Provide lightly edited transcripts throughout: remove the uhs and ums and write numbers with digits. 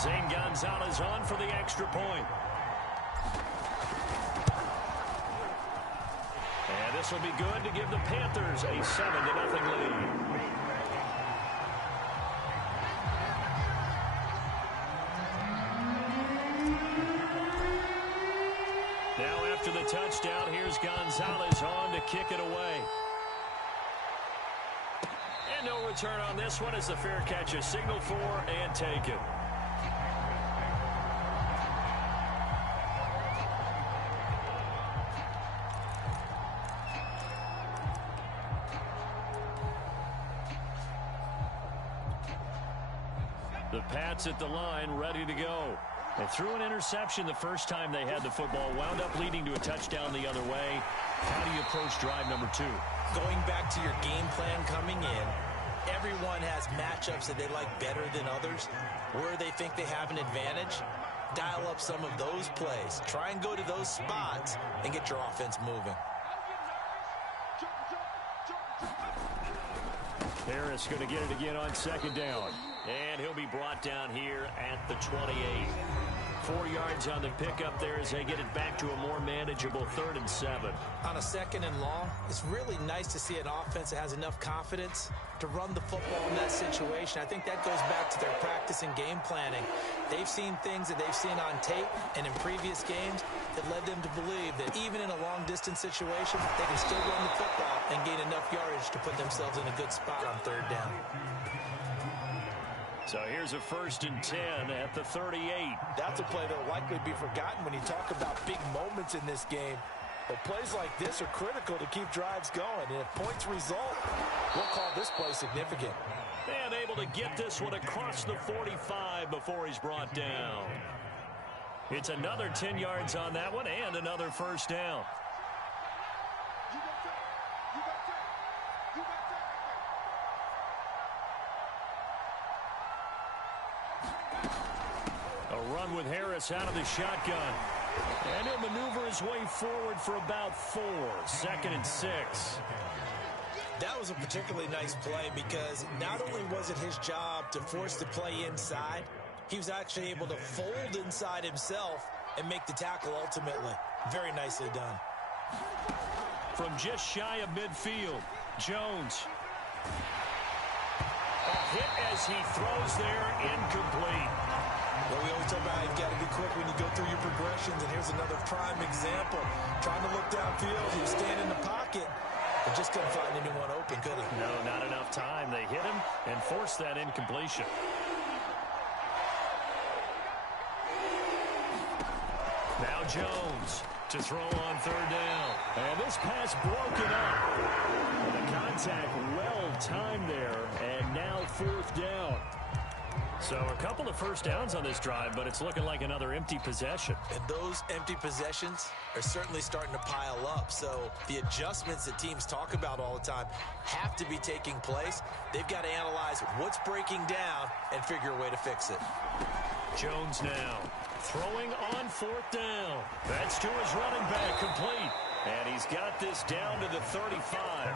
Zane Gonzalez on for the extra point. And this will be good to give the Panthers a 7-0 lead. Now after the touchdown, here's Gonzalez on to kick it away. And no return on this one as the fair catch is signaled for and taken. The Pats at the line, ready to go. They threw an interception the first time they had the football, wound up leading to a touchdown the other way. How do you approach drive number 2? Going back to your game plan coming in, everyone has matchups that they like better than others. Where they think they have an advantage, dial up some of those plays. Try and go to those spots and get your offense moving. Harris going to get it again on second down. And he'll be brought down here at the 28. 4 yards on the pickup there as they get it back to a more manageable 3rd and 7. On a 2nd and long, it's really nice to see an offense that has enough confidence to run the football in that situation. I think that goes back to their practice and game planning. They've seen things that they've seen on tape and in previous games that led them to believe that even in a long-distance situation, they can still run the football and gain enough yardage to put themselves in a good spot on 3rd down. So here's a 1st and 10 at the 38. That's a play that will likely be forgotten when you talk about big moments in this game. But plays like this are critical to keep drives going. And if points result, we'll call this play significant. And able to get this one across the 45 before he's brought down. It's another 10 yards on that one and another 1st down. A run with Harris out of the shotgun. And he'll maneuver his way forward for about 4. 2nd and 6. That was a particularly nice play because not only was it his job to force the play inside, he was actually able to fold inside himself and make the tackle ultimately. Very nicely done. From just shy of midfield, Jones. A hit as he throws there, incomplete. Well, we always talk about how you've got to be quick when you go through your progressions, and here's another prime example. Trying to look downfield, he was standing in the pocket, but just couldn't find anyone open, could he? No, not enough time. They hit him and forced that incompletion. Now Jones to throw on 3rd down. And this pass broken up. And the contact well timed there, and now 4th down. So a couple of 1st downs on this drive, but it's looking like another empty possession. And those empty possessions are certainly starting to pile up. So the adjustments that teams talk about all the time have to be taking place. They've got to analyze what's breaking down and figure a way to fix it. Jones now throwing on 4th down. That's to his running back, complete. And he's got this down to the 35.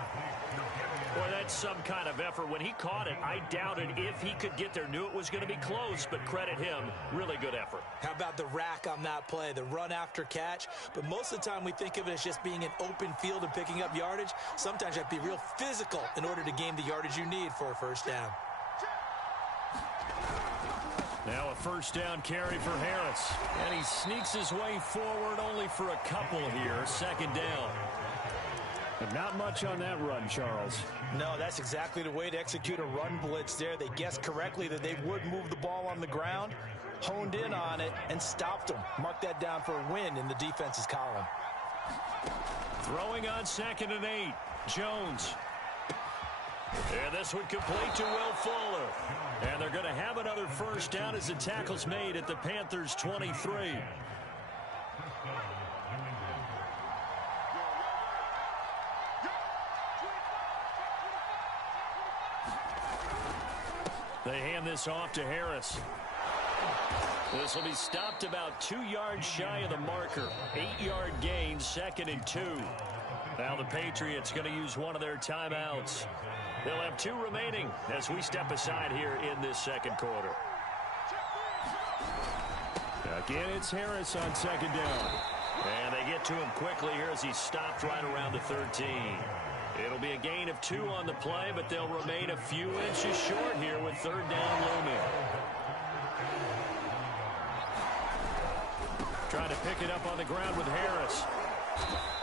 Boy, that's some kind of effort. When he caught it, I doubted if he could get there. Knew it was going to be close, but credit him. Really good effort. How about the rack on that play, the run after catch? But most of the time we think of it as just being an open field and picking up yardage. Sometimes you have to be real physical in order to gain the yardage you need for a 1st down. Now a 1st down carry for Harris. And he sneaks his way forward only for a couple here. 2nd down. But not much on that run, Charles. No, that's exactly the way to execute a run blitz there. They guessed correctly that they would move the ball on the ground, honed in on it, and stopped them. Mark that down for a win in the defense's column. Throwing on 2nd and 8. Jones. And this one complete to Will Fuller. And they're going to have another 1st down as the tackle's made at the Panthers' 23. They hand this off to Harris. This will be stopped about 2 yards shy of the marker. 8-yard gain, 2nd and 2. Now the Patriots going to use one of their timeouts. They'll have 2 remaining as we step aside here in this 2nd quarter. Again, it's Harris on second down. And they get to him quickly here as he's stopped right around the 13. It'll be a gain of 2 on the play, but they'll remain a few inches short here with third down looming. Trying to pick it up on the ground with Harris.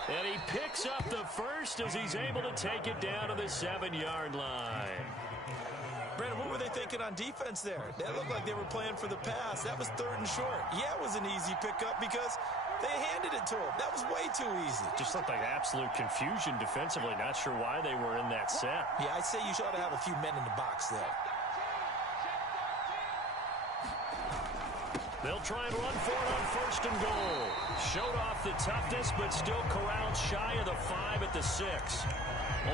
And he picks up the first as he's able to take it down to the 7-yard line. Brandon, what were they thinking on defense there? That looked like they were playing for the pass. That was third and short. Yeah, it was an easy pickup because they handed it to him. That was way too easy. Just looked like absolute confusion defensively. Not sure why they were in that set. Yeah, I'd say you ought to have a few men in the box there. They'll try and run for it on first and goal. Showed off the toughness, but still corralled shy of the 5 at the 6.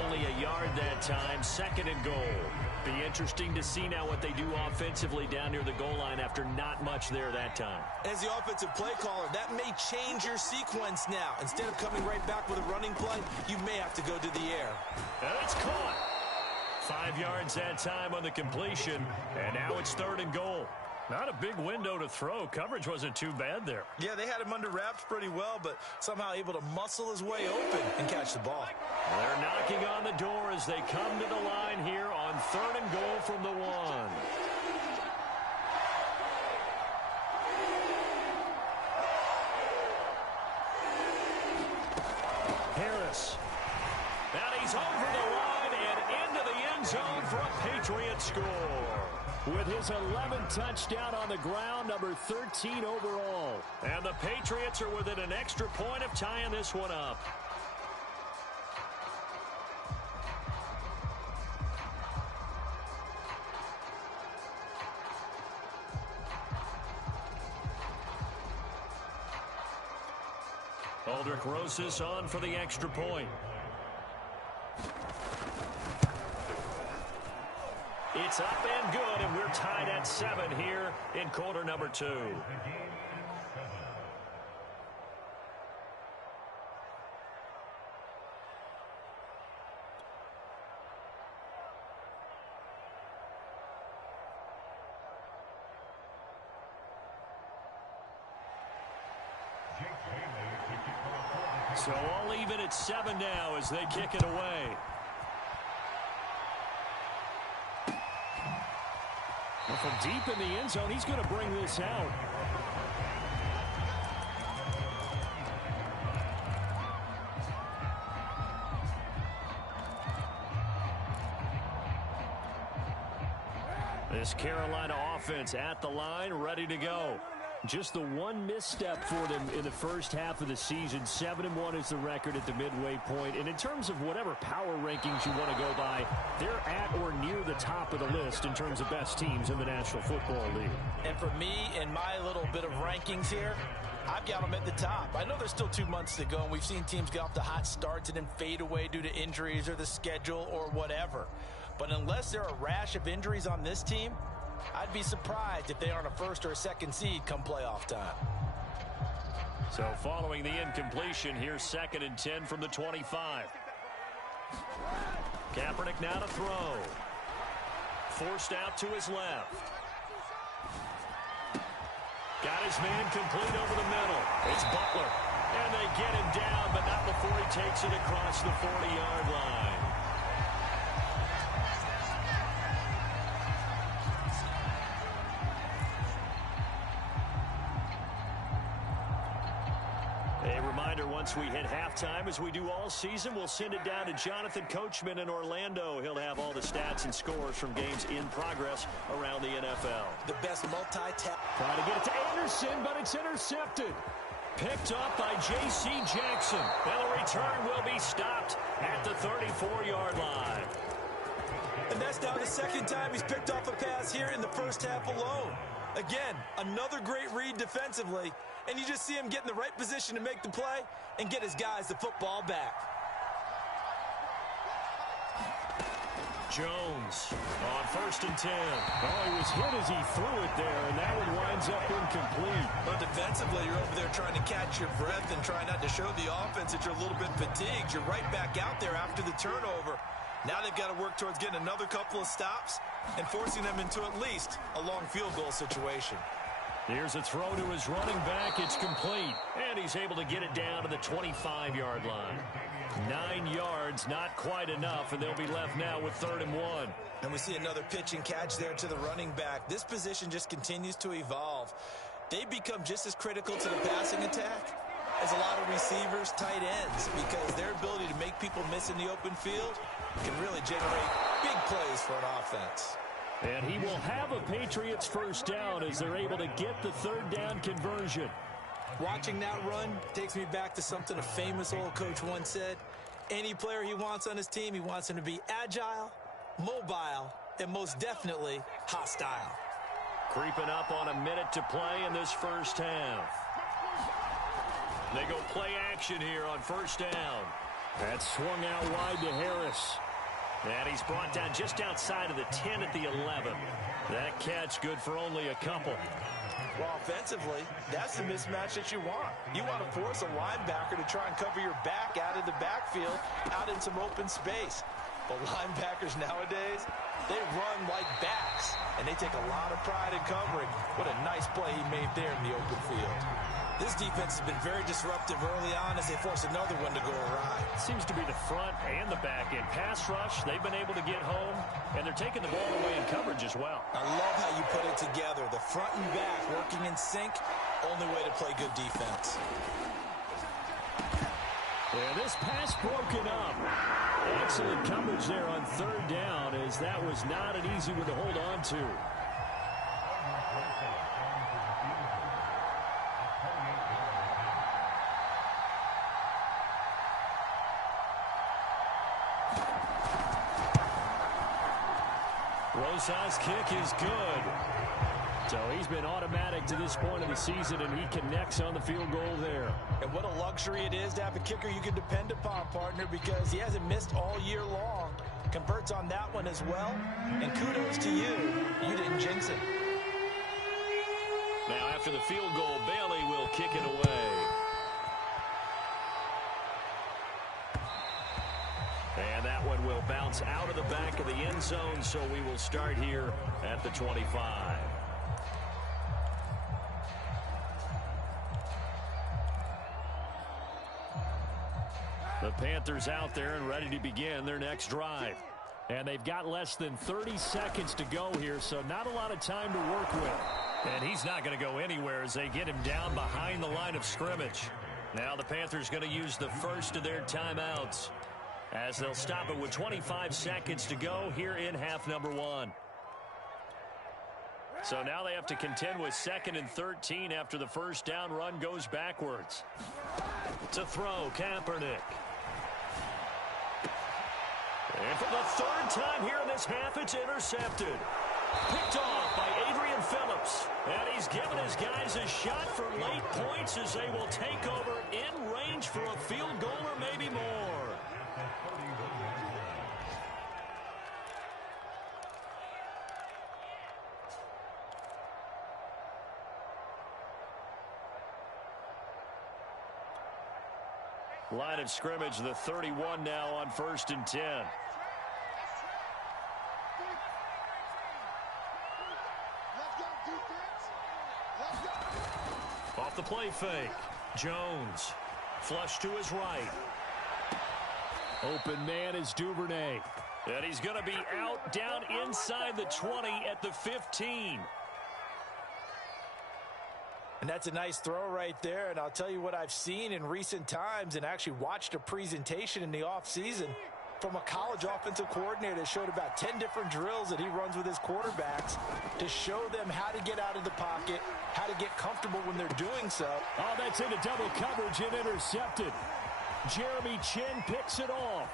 Only a yard that time, second and goal. Be interesting to see now what they do offensively down near the goal line after not much there that time. As the offensive play caller, that may change your sequence now. Instead of coming right back with a running play, you may have to go to the air. And it's caught. 5 yards that time on the completion, and now it's third and goal. Not a big window to throw. Coverage wasn't too bad there. Yeah, they had him under wraps pretty well, but somehow able to muscle his way open and catch the ball. They're knocking on the door as they come to the line here on third and goal from the 1. Harris. And he's over the line and into the end zone for a Patriot score. With his 11th touchdown on the ground, number 13 overall. And the Patriots are within an extra point of tying this one up. Aldrich Rosas on for the extra point. It's up and good, and we're tied at 7 here in quarter number 2. So all even at 7 now as they kick it away. Well, from deep in the end zone, he's going to bring this out. This Carolina offense at the line, ready to go. Just the one misstep for them in the first half of the season. 7-1 is the record at the midway point. And in terms of whatever power rankings you want to go by, they're at or near the top of the list in terms of best teams in the National Football League. And for me, in my little bit of rankings here, I've got them at the top. I know there's still 2 months to go, and we've seen teams get off to hot starts and then fade away due to injuries or the schedule or whatever. But unless there are a rash of injuries on this team, I'd be surprised if they aren't a first or a second seed come playoff time. So following the incompletion, here's 2nd and 10 from the 25. Kaepernick now to throw. Forced out to his left. Got his man complete over the middle. It's Butler. And they get him down, but not before he takes it across the 40-yard line. Once we hit halftime, as we do all season, we'll send it down to Jonathan Coachman in Orlando. He'll have all the stats and scores from games in progress around the NFL. The best multi-tap. Trying to get it to Anderson, but it's intercepted. Picked up by J.C. Jackson. And the return will be stopped at the 34-yard line. And that's now the second time he's picked off a pass here in the first half alone. Again, another great read defensively. And you just see him get in the right position to make the play and get his guys the football back. Jones on 1st and 10. Oh, he was hit as he threw it there, and that one winds up incomplete. Well, defensively, you're over there trying to catch your breath and try not to show the offense that you're a little bit fatigued. You're right back out there after the turnover. Now they've got to work towards getting another couple of stops and forcing them into at least a long field goal situation. Here's a throw to his running back. It's complete. And he's able to get it down to the 25-yard line. 9 yards, not quite enough, and they'll be left now with 3rd and 1. And we see another pitch and catch there to the running back. This position just continues to evolve. They become just as critical to the passing attack as a lot of receivers, tight ends, because their ability to make people miss in the open field can really generate big plays for an offense. And he will have a Patriots first down as they're able to get the 3rd down conversion. Watching that run takes me back to something a famous old coach once said. Any player he wants on his team, he wants him to be agile, mobile, and most definitely hostile. Creeping up on a minute to play in this first half. They go play action here on first down. That's swung out wide to Harris. And he's brought down just outside of the 10 at the 11. That catch good for only a couple. Well, offensively, that's the mismatch that you want. You want to force a linebacker to try and cover your back out of the backfield, out in some open space. But linebackers nowadays, they run like backs, and they take a lot of pride in covering. What a nice play he made there in the open field. This defense has been very disruptive early on as they force another one to go awry. Seems to be the front and the back end. Pass rush, they've been able to get home, and they're taking the ball away in coverage as well. I love how you put it together. The front and back working in sync, only way to play good defense. And this pass broken up. Excellent coverage there on 3rd down, as that was not an easy one to hold on to. Rosas' kick is good. So he's been automatic to this point of the season, and he connects on the field goal there. And what a luxury it is to have a kicker you can depend upon, partner, because he hasn't missed all year long. Converts on that one as well. And kudos to you. You didn't jinx it. Now after the field goal, Bailey will kick it away. And that one will bounce out of the back of the end zone, so we will start here at the 25. The Panthers out there and ready to begin their next drive. And they've got less than 30 seconds to go here, so not a lot of time to work with. And he's not going to go anywhere as they get him down behind the line of scrimmage. Now the Panthers going to use the first of their timeouts, as they'll stop it with 25 seconds to go here in half number 1. So now they have to contend with 2nd and 13 after the first down run goes backwards. To throw, Kaepernick. And for the 3rd time here in this half, it's intercepted. Picked off by Adrian Phillips. And he's given his guys a shot for late points as they will take over in range for a field goal or maybe more. Line of scrimmage, the 31 now on 1st and 10. Off the play fake. Jones. Flush to his right. Open man is Duvernay. And he's going to be out down inside the 20 at the 15. And that's a nice throw right there. And I'll tell you what I've seen in recent times and actually watched a presentation in the offseason from a college offensive coordinator that showed about 10 different drills that he runs with his quarterbacks to show them how to get out of the pocket, how to get comfortable when they're doing so. Oh, that's into double coverage and intercepted. Jeremy Chinn picks it off.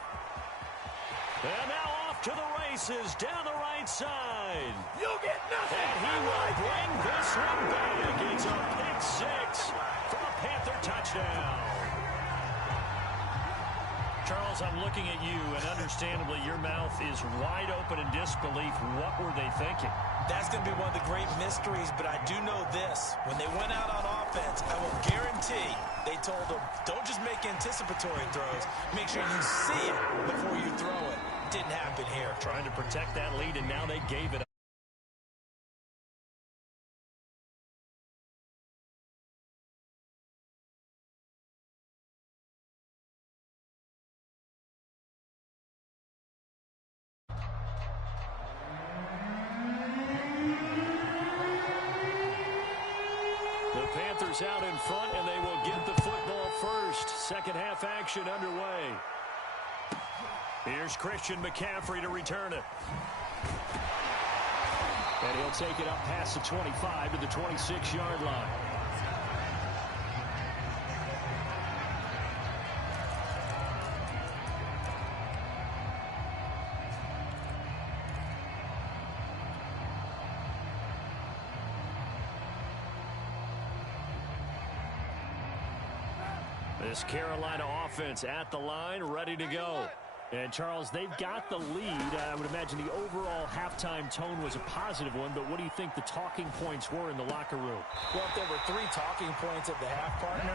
And now off to the races down the right side. You get nothing. And he will bring this one back. It's a pick 6 for a Panther touchdown. Charles, I'm looking at you, and understandably your mouth is wide open in disbelief. What were they thinking? That's going to be one of the great mysteries, but I do know this. When they went out on offense, I will guarantee they told them, don't just make anticipatory throws. Make sure you see it before you throw it. Didn't happen here. Trying to protect that lead, and now they gave it up. Steelers out in front, and they will get the football first. Second half action underway. Here's Christian McCaffrey to return it. And he'll take it up past the 25 to the 26-yard line. This Carolina offense at the line, ready to go. And, Charles, they've got the lead. I would imagine the overall halftime tone was a positive one, but what do you think the talking points were in the locker room? Well, if there were 3 talking points at the half, partner,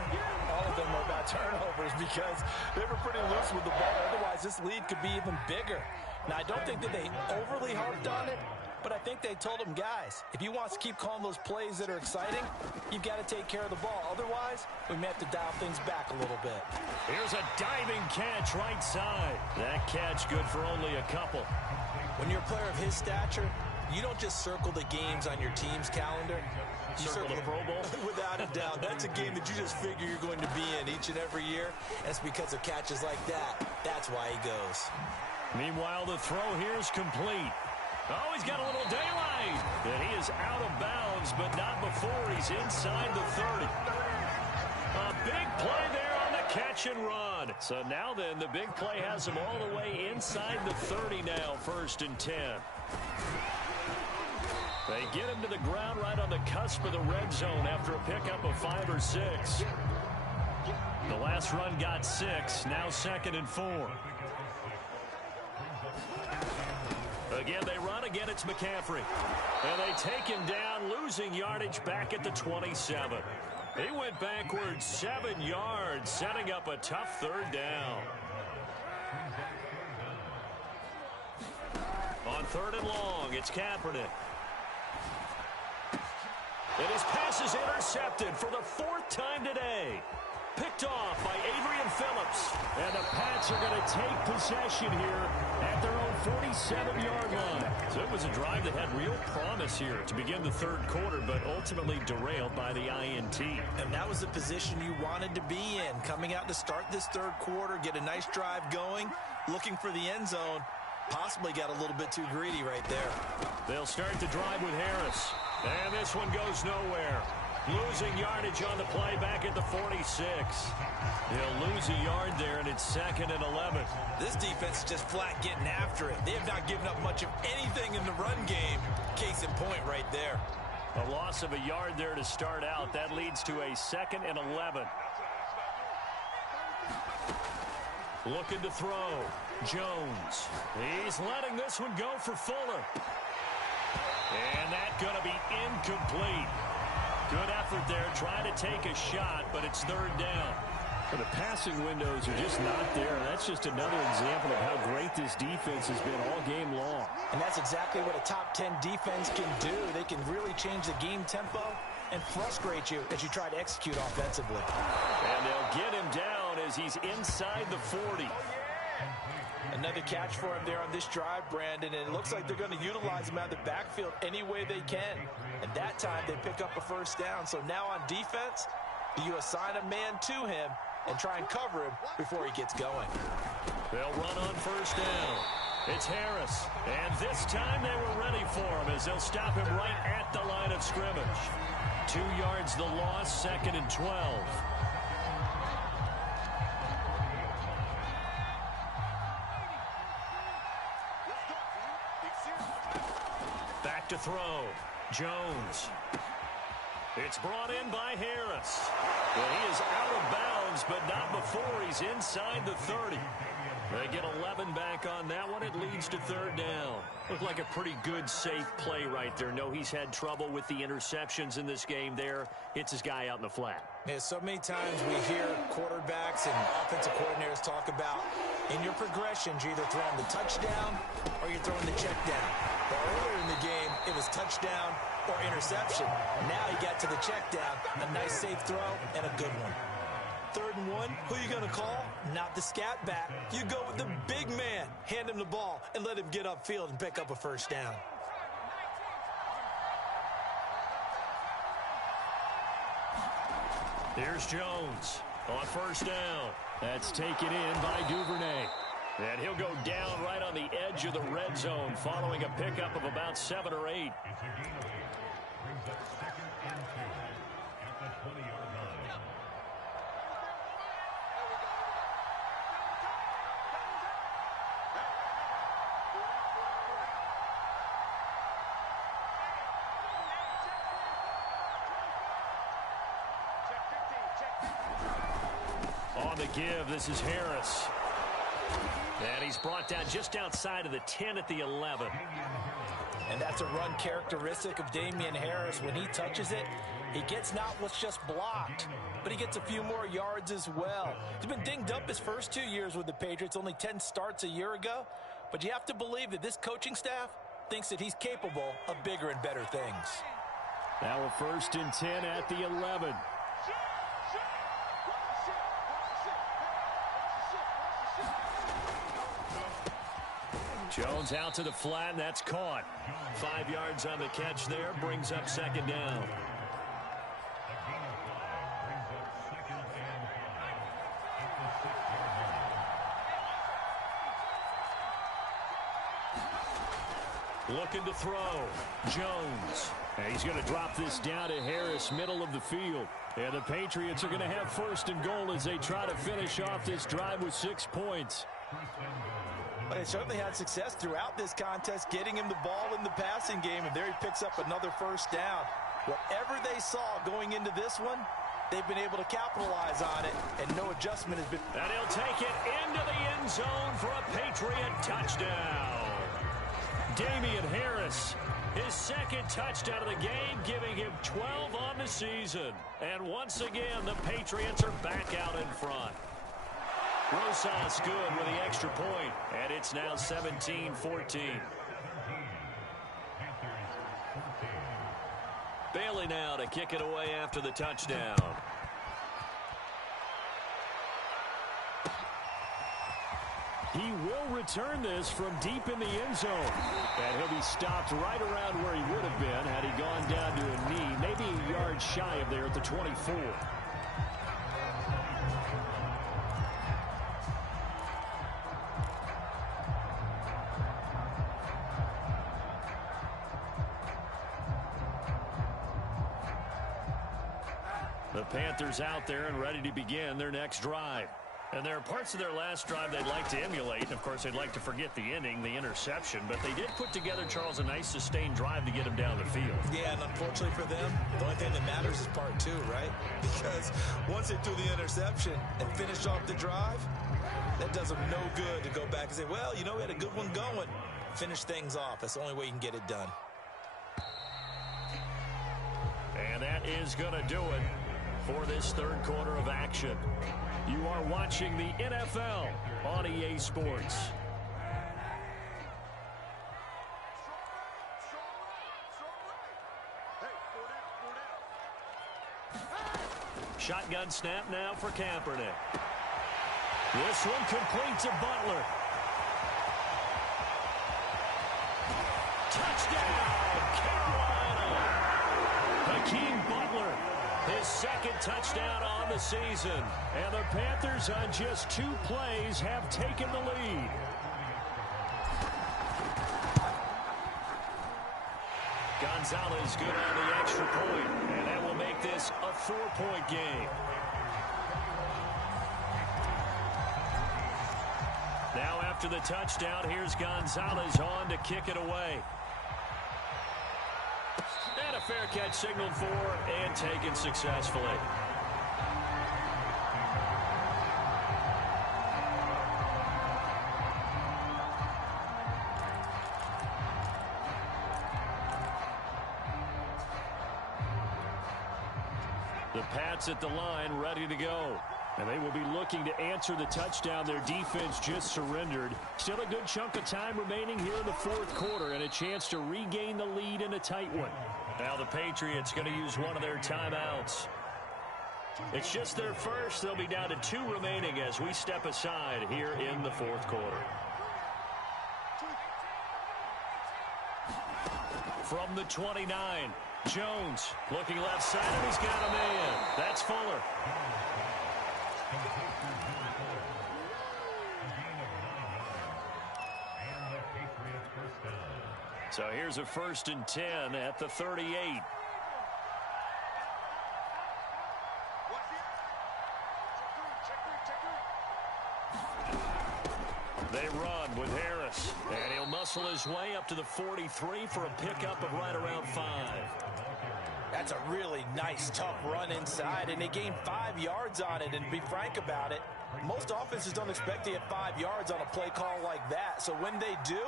all of them were about turnovers because they were pretty loose with the ball. Otherwise, this lead could be even bigger. Now, I don't think that they overly harped on it, but I think they told them, guys, if you want to keep calling those plays that are exciting, you've got to take care of the ball. Otherwise, we may have to dial things back a little bit. Here's a diving catch right side. That catch good for only a couple. When you're a player of his stature, you don't just circle the games on your team's calendar. You circle the Pro Bowl? Without a doubt. That's a game that you just figure you're going to be in each and every year. And it's because of catches like that. That's why he goes. Meanwhile, the throw here is complete. Oh, he's got a little daylight. And he is out of bounds, but not before he's inside the 30. A big play there on the catch and run. So now then, the big play has him all the way inside the 30 now, 1st and 10. They get him to the ground right on the cusp of the red zone after a pickup of 5 or 6. The last run got 6, now 2nd and 4. Again, they run. Again, it's McCaffrey. And they take him down, losing yardage back at the 27. He went backwards 7 yards, setting up a tough 3rd down. On 3rd and long, it's Kaepernick. And his pass is intercepted for the 4th time today. Picked off by Adrian Phillips. And the Pats are going to take possession here at their own 47-yard line. So it was a drive that had real promise here to begin the 3rd quarter, but ultimately derailed by the INT. And that was the position you wanted to be in. Coming out to start this 3rd quarter, get a nice drive going, looking for the end zone. Possibly got a little bit too greedy right there. They'll start the drive with Harris. And this one goes nowhere. Losing yardage on the play back at the 46. He'll lose a yard there, and it's 2nd and 11. This defense is just flat getting after it. They have not given up much of anything in the run game. Case in point right there. A loss of a yard there to start out. That leads to a 2nd and 11. Looking to throw. Jones. He's letting this one go for Fuller. And that's going to be incomplete. Good effort there, trying to take a shot, but it's 3rd down. But the passing windows are just not there. That's just another example of how great this defense has been all game long. And that's exactly what a top 10 defense can do. They can really change the game tempo and frustrate you as you try to execute offensively. And they'll get him down as he's inside the 40. Another catch for him there on this drive, Brandon, and it looks like they're going to utilize him out of the backfield any way they can. And that time they pick up a 1st down. So now on defense, you assign a man to him and try and cover him before he gets going. They'll run on 1st down. It's Harris. And this time they were ready for him as they'll stop him right at the line of scrimmage. 2 yards the loss, 2nd and 12. Back to throw. Jones. It's brought in by Harris. Well, he is out of bounds, but not before he's inside the 30. They get 11 back on that one. It leads to 3rd down. Looked like a pretty good, safe play right there. No, he's had trouble with the interceptions in this game there. Hits his guy out in the flat. Yeah, so many times we hear quarterbacks and offensive coordinators talk about in your progressions, you're either throwing the touchdown or you're throwing the check down. But earlier in the game, it was touchdown or interception. Now he got to the check down. A nice safe throw and a good one. 3rd and 1, who you going to call? Not the scat back. You go with the big man. Hand him the ball and let him get upfield and pick up a 1st down. Here's Jones on first down. That's taken in by Duvernay. And he'll go down right on the edge of the red zone following a pickup of about 7 or 8. On the give, this is Harris. And he's brought down just outside of the 10 at the 11. And that's a run characteristic of Damien Harris. When he touches it, he gets not what's just blocked, but he gets a few more yards as well. He's been dinged up his first 2 years with the Patriots, only 10 starts a year ago. But you have to believe that this coaching staff thinks that he's capable of bigger and better things. Now a 1st and 10 at the 11. Jones out to the flat, and that's caught. 5 yards on the catch there, brings up 2nd down. Looking to throw. Jones. And he's going to drop this down to Harris, middle of the field. And the Patriots are going to have 1st and goal as they try to finish off this drive with 6 points. But they certainly had success throughout this contest, getting him the ball in the passing game, and there he picks up another 1st down. Whatever they saw going into this one, they've been able to capitalize on it, and no adjustment has been. And he'll take it into the end zone for a Patriot touchdown. Damien Harris, his 2nd touchdown of the game, giving him 12 on the season. And once again, the Patriots are back out in front. Rosas good with the extra point, and it's now 17-14. Bailey now to kick it away after the touchdown. He will return this from deep in the end zone. And he'll be stopped right around where he would have been had he gone down to a knee, maybe a yard shy of there at the 24. The Panthers out there and ready to begin their next drive. And there are parts of their last drive they'd like to emulate. And, of course, they'd like to forget the ending, the interception. But they did put together, Charles, a nice sustained drive to get him down the field. Yeah, and unfortunately for them, the only thing that matters is part 2, right? Because once they threw the interception and finished off the drive, that does them no good to go back and say, well, you know, we had a good one going. Finish things off. That's the only way you can get it done. And that is going to do it for this 3rd quarter of action. You are watching the NFL on EA Sports. Shotgun snap now for Kaepernick. This one complete to Butler. Touchdown, Carolina! Hakeem Butler, his 2nd touchdown on the season. And the Panthers on just 2 plays have taken the lead. Gonzalez good on the extra point, and that will make this a 4-point game. Now after the touchdown, here's Gonzalez on to kick it away. And a fair catch signaled for and taken successfully. The Pats at the line ready to go. And they will be looking to answer the touchdown their defense just surrendered. Still a good chunk of time remaining here in the 4th quarter and a chance to regain the lead in a tight one. Now the Patriots going to use one of their timeouts. It's just their first. They'll be down to 2 remaining as we step aside here in the 4th quarter. From the 29, Jones looking left side, and he's got a man. That's Fuller. So here's a 1st and 10 at the 38. They run with Harris, and he'll muscle his way up to the 43 for a pickup of right around 5. That's a really nice, tough run inside, and they gained 5 yards on it. And to be frank about it, most offenses don't expect to get 5 yards on a play call like that. So when they do,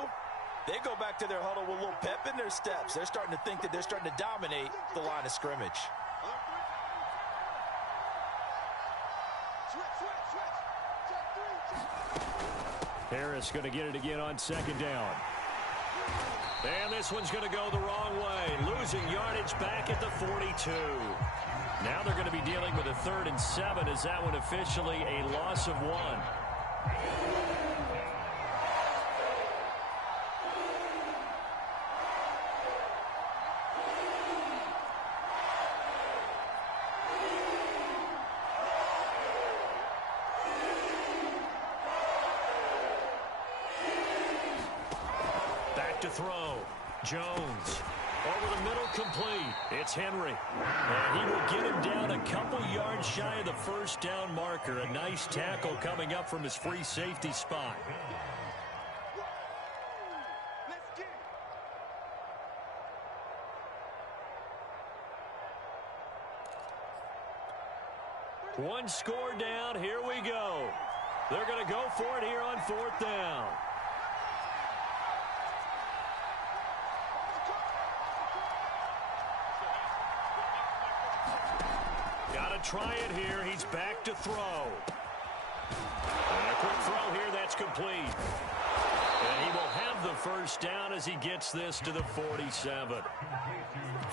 they go back to their huddle with a little pep in their steps. They're starting to think that they're starting to dominate the line of scrimmage. Harris going to get it again on 2nd down. And this one's going to go the wrong way. Losing yardage back at the 42. Now they're going to be dealing with a 3rd and 7. Is that one officially a loss of 1? To throw. Jones over the middle, complete. It's Henry, and he will get him down a couple yards shy of the 1st down marker. A nice tackle coming up from his free safety spot. One score down. Here we go. They're going to go for it here on 4th down. Try it here. He's back to throw. And a quick throw here. That's complete. And he will have the 1st down as he gets this to the 47.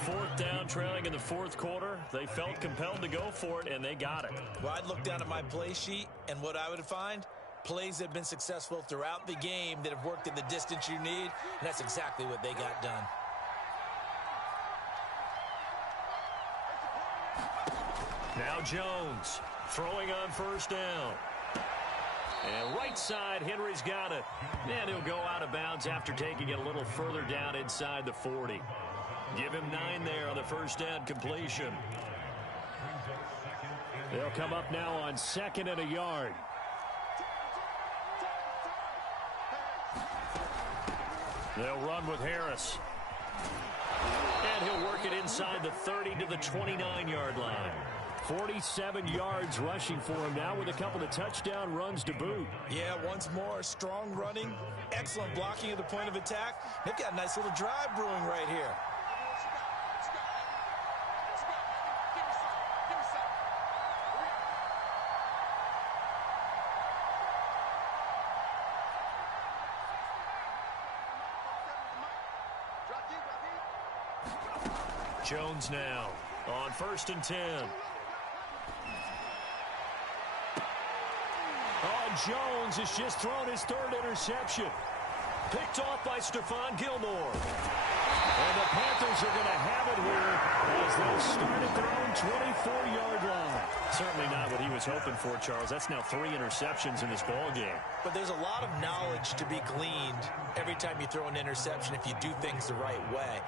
4th down, trailing in the 4th quarter. They felt compelled to go for it, and they got it. Well, I'd look down at my play sheet, and what I would find, plays that have been successful throughout the game that have worked in the distance you need, and that's exactly what they got done. Now Jones throwing on 1st down. And right side, Henry's got it. And he'll go out of bounds after taking it a little further down inside the 40. Give him 9 there on the 1st down completion. They'll come up now on 2nd and a yard. They'll run with Harris. And he'll work it inside the 30 to the 29-yard line. 47 yards rushing for him now with a couple of touchdown runs to boot. Yeah, once more, strong running, excellent blocking at the point of attack. They've got a nice little drive brewing right here. Jones now on 1st and 10. Jones has just thrown his 3rd interception. Picked off by Stephon Gilmore. And the Panthers are going to have it here as they start at their own 24-yard line. Certainly not what he was hoping for, Charles. That's now 3 interceptions in this ball game. But there's a lot of knowledge to be gleaned every time you throw an interception if you do things the right way.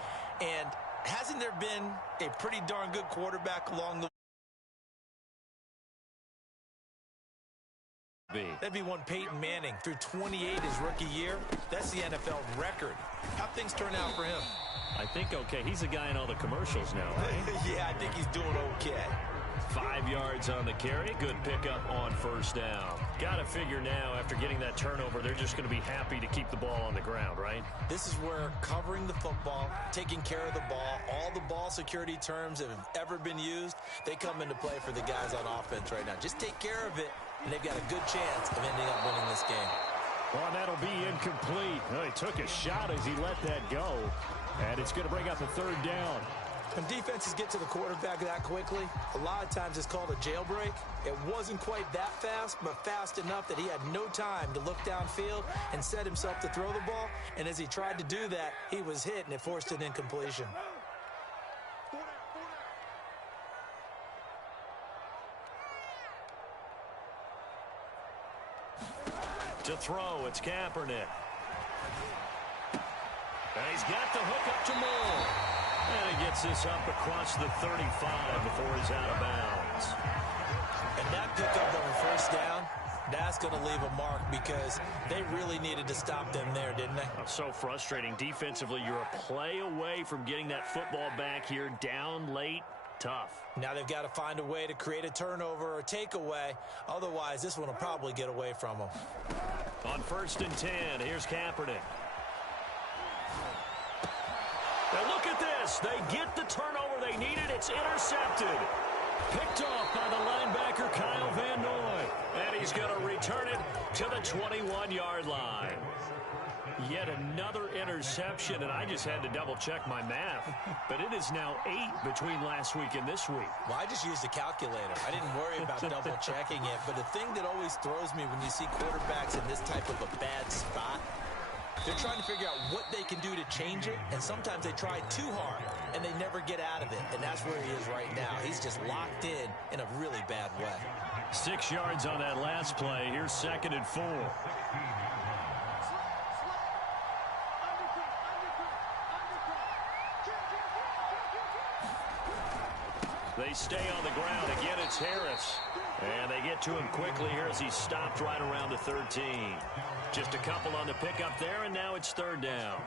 And hasn't there been a pretty darn good quarterback along the way? That'd be one Peyton Manning through 28 his rookie year. That's the NFL record. How'd things turn out for him? I think okay. He's a guy in all the commercials now, right? Yeah, I think he's doing okay. 5 yards on the carry. Good pickup on 1st down. Got to figure now, after getting that turnover, they're just going to be happy to keep the ball on the ground, right? This is where covering the football, taking care of the ball, all the ball security terms that have ever been used, they come into play for the guys on offense right now. Just take care of it, and they've got a good chance of ending up winning this game. Well, that'll be incomplete. Well, he took a shot as he let that go, and it's going to bring up a 3rd down. When defenses get to the quarterback that quickly, a lot of times it's called a jailbreak. It wasn't quite that fast, but fast enough that he had no time to look downfield and set himself to throw the ball. And as he tried to do that, he was hit, and it forced an incompletion. To throw, it's Kaepernick. And he's got the hook up to Moore. And he gets this up across the 35 before he's out of bounds. And that pickup on a first down, that's going to leave a mark because they really needed to stop them there, didn't they? So frustrating. Defensively, you're a play away from getting that football back here. Down late, tough. Now they've got to find a way to create a turnover or takeaway. Otherwise, this one will probably get away from them. On 1st and 10, here's Kaepernick. Now look at this. They get the turnover they needed. It's intercepted. Picked off by the linebacker, Kyle Van Noy. And he's going to return it to the 21-yard line. Yet another interception, and I just had to double-check my math. But it is now 8 between last week and this week. Well, I just used a calculator. I didn't worry about double-checking it. But the thing that always throws me when you see quarterbacks in this type of a bad spot, they're trying to figure out what they can do to change it, and sometimes they try too hard, and they never get out of it, and that's where he is right now. He's just locked in a really bad way. 6 yards on that last play. Here's 2nd and 4. They stay on the ground. Again, it's Harris. And they get to him quickly here as he stopped right around the 13. Just a couple on the pickup there, and now it's 3rd down.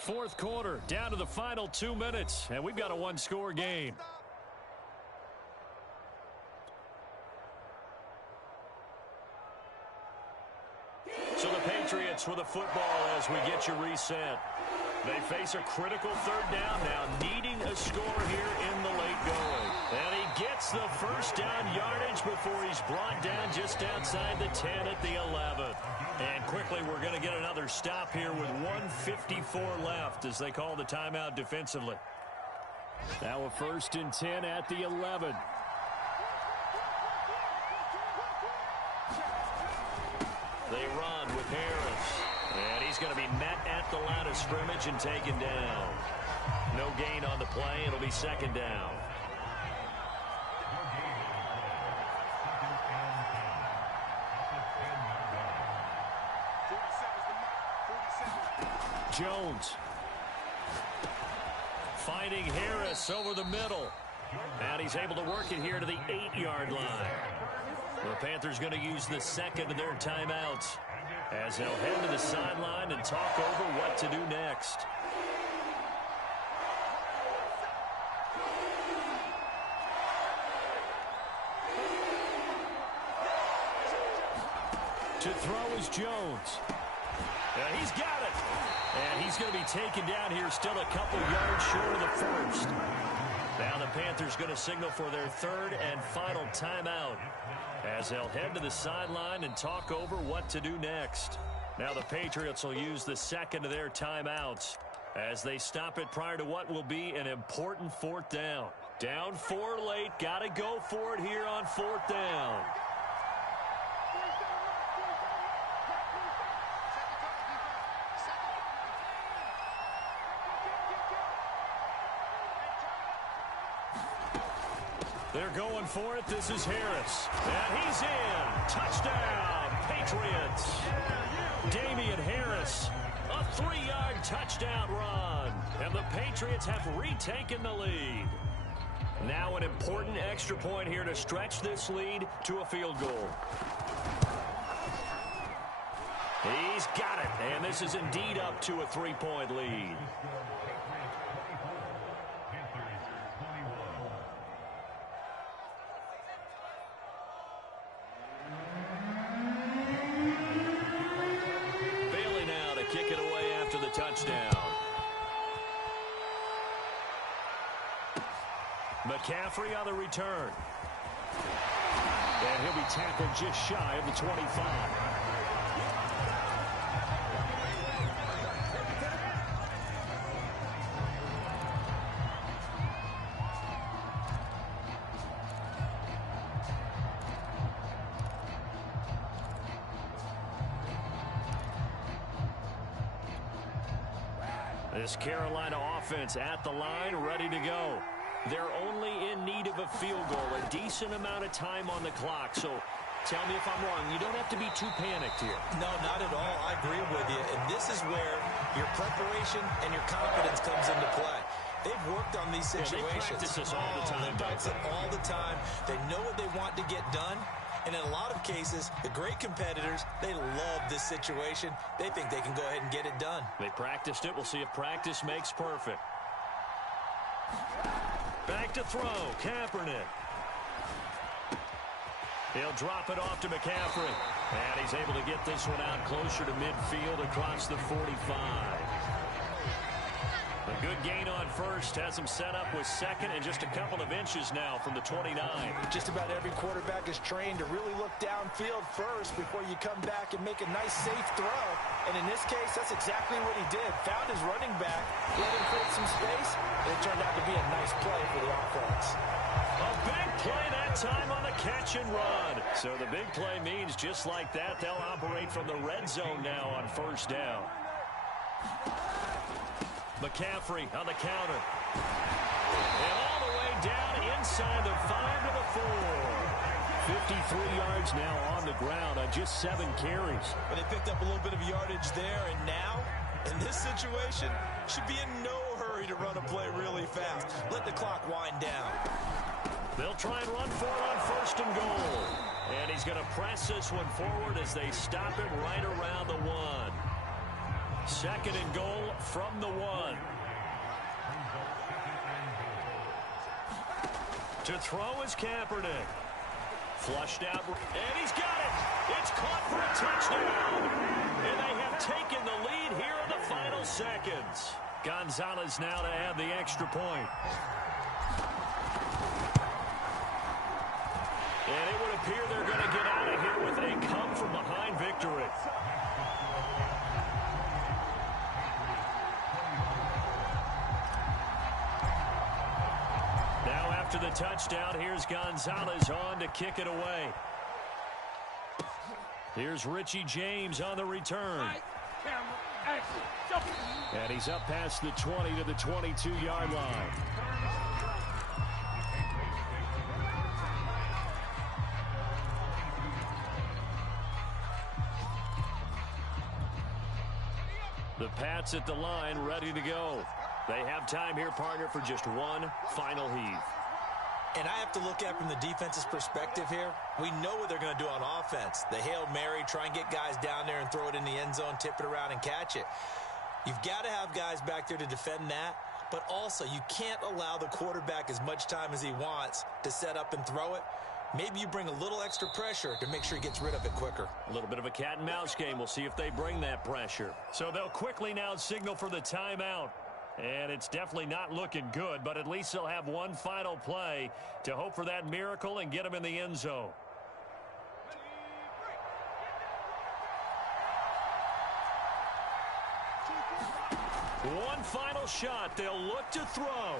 Fourth quarter, down to the final 2 minutes, and we've got a one-score game. So the Patriots with a football as we get you reset. They face a critical 3rd down now, needing a score here in the late going. And he gets the first down yardage before he's brought down just outside the 10 at the 11. And quickly we're going to get another stop here with 1:54 left as they call the timeout defensively. Now a 1st and 10 at the 11. They run with Harris. And he's going to be met at the line of scrimmage and taken down. No gain on the play. It'll be 2nd down. Jones. Finding Harris over the middle. And he's able to work it here to the 8-yard line. The Panthers going to use the 2nd of their timeouts as they'll head to the sideline and talk over what to do next. To throw is Jones. He's got it. And he's going to be taken down here still a couple yards short of the first. Now the Panthers going to signal for their 3rd and final timeout as they'll head to the sideline and talk over what to do next. Now the Patriots will use the 2nd of their timeouts as they stop it prior to what will be an important 4th down. Down 4 late, got to go for it here on 4th down. They're going for it. This is Harris. And he's in. Touchdown, Patriots. Damian Harris, a 3-yard touchdown run. And the Patriots have retaken the lead. Now an important extra point here to stretch this lead to a field goal. He's got it. And this is indeed up to a 3-point lead. Touchdown. McCaffrey on the return. And he'll be tackled just shy of the 25. This Carolina offense at the line, ready to go. They're only in need of a field goal, a decent amount of time on the clock. So tell me if I'm wrong. You don't have to be too panicked here. No, not at all. I agree with you. And this is where your preparation and your confidence comes into play. They've worked on these situations. Yeah, they practice this all the time. They practice it all the time. They know what they want to get done. And in a lot of cases, the great competitors, they love this situation. They think they can go ahead and get it done. They practiced it. We'll see if practice makes perfect. Back to throw. Kaepernick. He'll drop it off to McCaffrey. And he's able to get this one out closer to midfield across the 45. A good gain on first has him set up with second and just a couple of inches now from the 29. Just about every quarterback is trained to really look downfield first before you come back and make a nice, safe throw. And in this case, that's exactly what he did. Found his running back, let him create some space, and it turned out to be a nice play for the offense. A big play that time on the catch and run. So the big play means just like that, they'll operate from the red zone now on first down. McCaffrey on the counter. And all the way down inside the 5 to the 4. 53 yards now on the ground on just 7 carries. But they picked up a little bit of yardage there, and now, in this situation, should be in no hurry to run a play really fast. Let the clock wind down. They'll try and run for it on first and goal. And he's going to press this one forward as they stop him right around the 1. Second and goal from the 1. To throw is Kaepernick. Flushed out, and he's got it. It's caught for a touchdown. And they have taken the lead here in the final seconds. Gonzalez now to add the extra point. And it would appear they're going to get out of here with a come-from-behind victory. After the touchdown, here's Gonzalez on to kick it away. Here's Richie James on the return. And he's up past the 20 to the 22-yard line. The Pats at the line, ready to go. They have time here, partner, for just one final heave. And I have to look at it from the defense's perspective here. We know what they're going to do on offense. The Hail Mary, try and get guys down there and throw it in the end zone, tip it around and catch it. You've got to have guys back there to defend that. But also, you can't allow the quarterback as much time as he wants to set up and throw it. Maybe you bring a little extra pressure to make sure he gets rid of it quicker. A little bit of a cat and mouse game. We'll see if they bring that pressure. So they'll quickly now signal for the timeout. And it's definitely not looking good, but at least they'll have one final play to hope for that miracle and get them in the end zone. One final shot. They'll look to throw.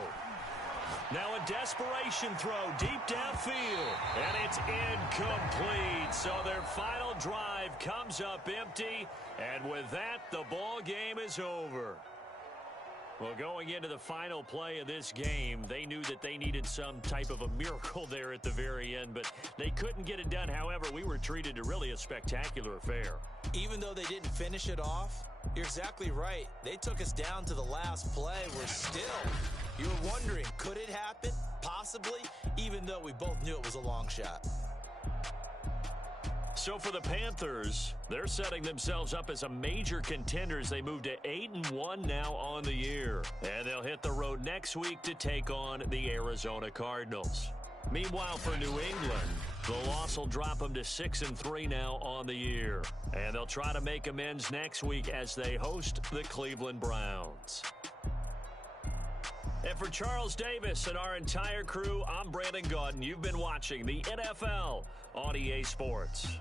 Now a desperation throw deep downfield. And it's incomplete. So their final drive comes up empty. And with that, the ball game is over. Well, going into the final play of this game, they knew that they needed some type of a miracle there at the very end, but they couldn't get it done. However, we were treated to really a spectacular affair. Even though they didn't finish it off, you're exactly right. They took us down to the last play. We're still, you were wondering, could it happen? Possibly, even though we both knew it was a long shot. So for the Panthers, they're setting themselves up as a major contender as they move to 8-1 now on the year. And they'll hit the road next week to take on the Arizona Cardinals. Meanwhile, for New England, the loss will drop them to 6-3 now on the year. And they'll try to make amends next week as they host the Cleveland Browns. And for Charles Davis and our entire crew, I'm Brandon Gaudin. You've been watching the NFL on EA Sports.